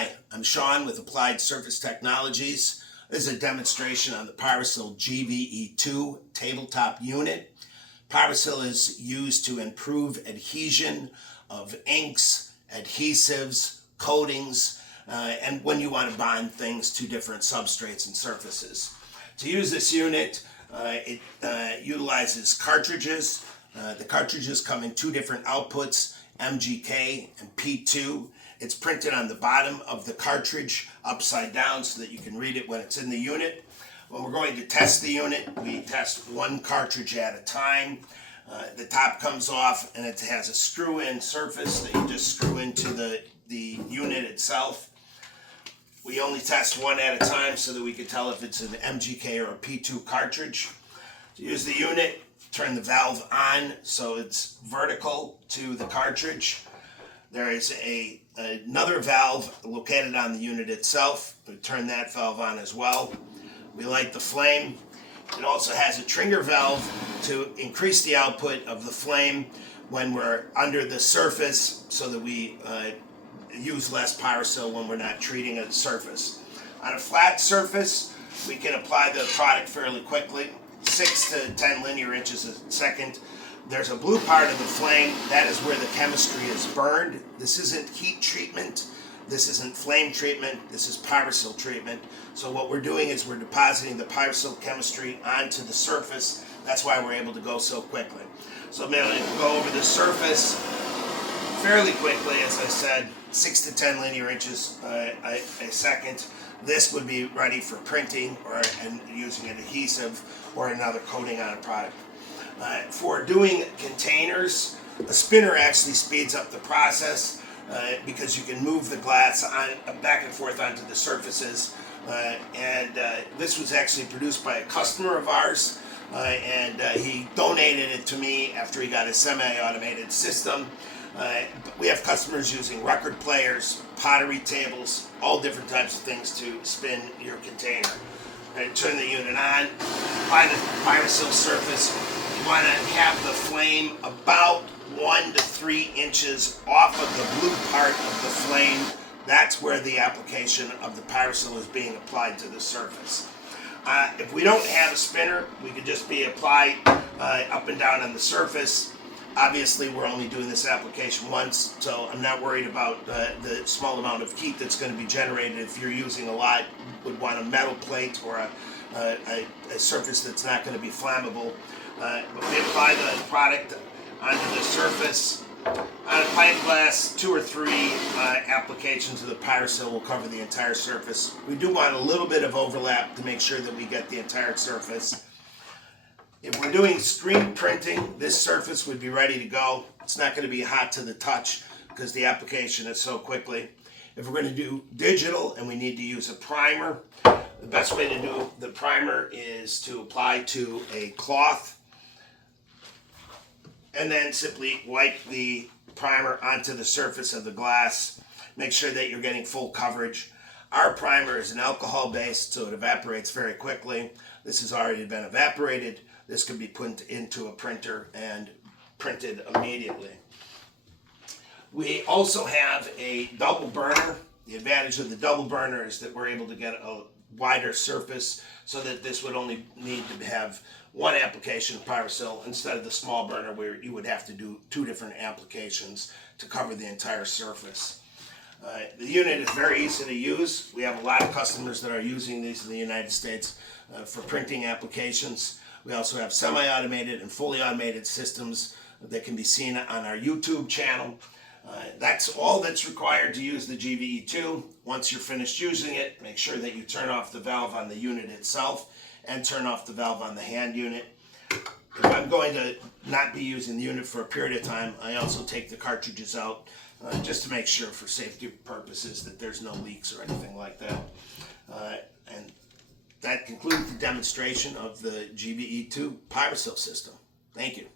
Hi, I'm Sean with Applied Surface Technologies. This is a demonstration on the Pyrosil GVE2 tabletop unit. Pyrosil is used to improve adhesion of inks, adhesives, coatings, and when you want to bond things to different substrates and surfaces. To use this unit, it utilizes cartridges. The cartridges come in two different outputs, MGK and P2. It's printed on the bottom of the cartridge upside down so that you can read it when it's in the unit. When we're going to test the unit, we test one cartridge at a time. The top comes off and it has a screw-in surface that you just screw into the unit itself. We only test one at a time so that we can tell if it's an MGK or a P2 cartridge. To use the unit, turn the valve on so it's vertical to the cartridge. There is another valve located on the unit itself. We turn that valve on as well. We light the flame. It also has a trigger valve to increase the output of the flame when we're under the surface so that we use less Pyrosil when we're not treating a surface. On a flat surface, we can apply the product fairly quickly, 6 to 10 linear inches a second. There's a blue part of the flame. That is where the chemistry is burned. This isn't heat treatment. This isn't flame treatment. This is Pyrosil treatment. So what we're doing is we're depositing the Pyrosil chemistry onto the surface. That's why we're able to go so quickly. So I'm able to go over the surface fairly quickly, as I said, 6 to 10 linear inches a second. This would be ready for printing and using an adhesive or another coating on a product. For doing containers, a spinner actually speeds up the process because you can move the glass back and forth onto the surfaces. This was actually produced by a customer of ours, and he donated it to me after he got a semi-automated system. We have customers using record players, pottery tables, all different types of things to spin your container. Turn the unit on, apply the Pyrosil surface. You want to have the flame about 1 to 3 inches off of the blue part of the flame. That's where the application of the Pyrosil is being applied to the surface. If we don't have a spinner, we could just be applied up and down on the surface. Obviously, we're only doing this application once, so I'm not worried about the small amount of heat that's going to be generated. If you're using a lot, would want a metal plate or a surface that's not going to be flammable. But we apply the product onto the surface. On a pint glass, 2 or 3 applications of the Pyrosil will cover the entire surface. We do want a little bit of overlap to make sure that we get the entire surface. If we're doing screen printing, this surface would be ready to go. It's not going to be hot to the touch because the application is so quickly. If we're going to do digital and we need to use a primer, the best way to do the primer is to apply to a cloth and then simply wipe the primer onto the surface of the glass. Make sure that you're getting full coverage. Our primer is an alcohol based, so it evaporates very quickly. This has already been evaporated. This can be put into a printer and printed immediately. We also have a double burner. The advantage of the double burner is that we're able to get a wider surface so that this would only need to have one application of Pyrosil instead of the small burner where you would have to do 2 different applications to cover the entire surface. The unit is very easy to use. We have a lot of customers that are using these in the United States for printing applications. We also have semi-automated and fully automated systems that can be seen on our YouTube channel. That's all that's required to use the GVE2. Once you're finished using it, make sure that you turn off the valve on the unit itself and turn off the valve on the hand unit. If I'm going to not be using the unit for a period of time, I also take the cartridges out just to make sure for safety purposes that there's no leaks or anything like that. And that concludes the demonstration of the GVE2 Pyrosil system. Thank you.